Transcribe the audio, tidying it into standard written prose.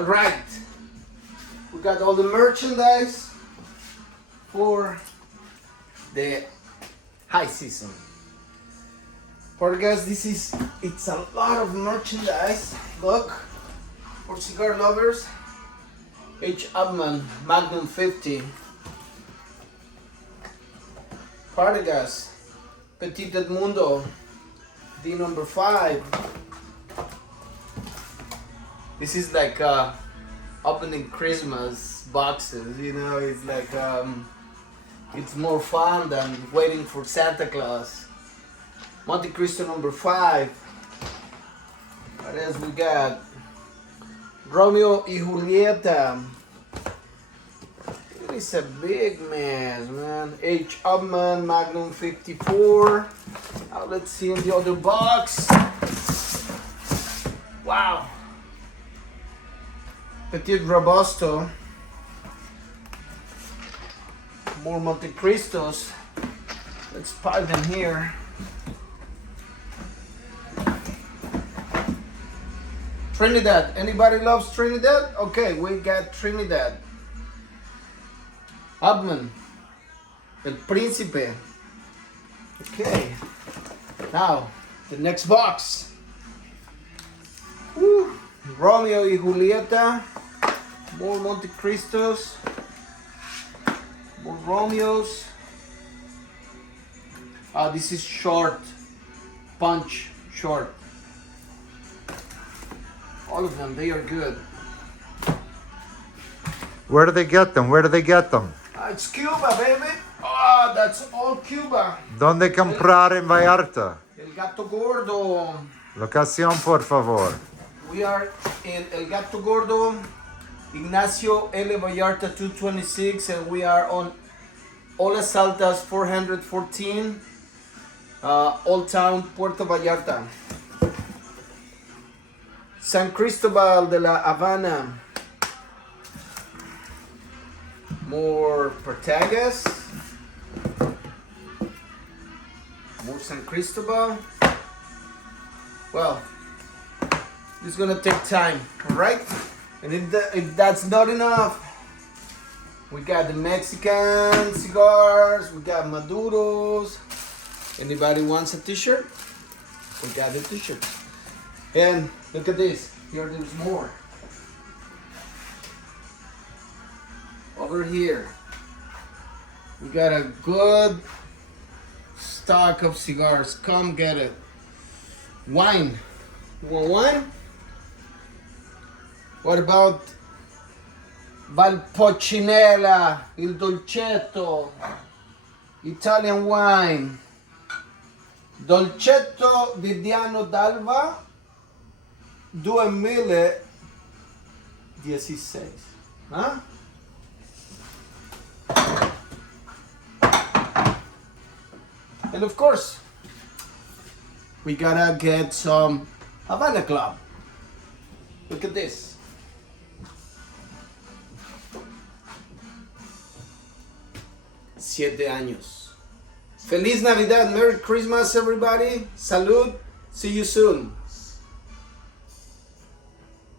All right, we got all the merchandise for the high season. For guys, it's a lot of merchandise. Look, for cigar lovers, H. Upmann Magnum 50. Partagas, Petit Edmundo, D number 5. This is like opening Christmas boxes, you know, it's like it's more fun than waiting for Santa Claus. Monte Cristo number 5. What else we got? Romeo y Julieta. It is a big mess, man. H. Upmann Magnum 54. Now let's see in the other box. Wow. Petit Robusto. More Monte Cristos. Let's pile them here. Trinidad. Anybody loves Trinidad? Okay, we got Trinidad. Upmann. El Príncipe. Okay. Now, the next box. Woo. Romeo y Julieta. More Monte Cristos. More Romeos. This is short. Punch short. All of them, they are good. Where do they get them? Where do they get them? It's Cuba, baby. Oh, that's all Cuba. ¿Dónde comprar en Vallarta? El Gato Gordo. Locación, por favor. We are in El Gato Gordo, Ignacio L. Vallarta 226, and we are on Olas Altas 414, Old Town, Puerto Vallarta. San Cristobal de la Habana. More Partagas. More San Cristobal. Well, it's gonna take time, alright? And if that's not enough, we got the Mexican cigars, we got Maduros. Anybody wants a t-shirt? We got the t-shirt. And look at this, there's more. Over here, we got a good stock of cigars. Come get it. Wine. You want wine? What about Valpocinella, Il Dolcetto, Italian wine. Dolcetto di Diano d'Alva 2016. Huh? And of course, we gotta get some Havana Club. Look at this. Siete años. Feliz Navidad, Merry Christmas, everybody. Salud. See you soon.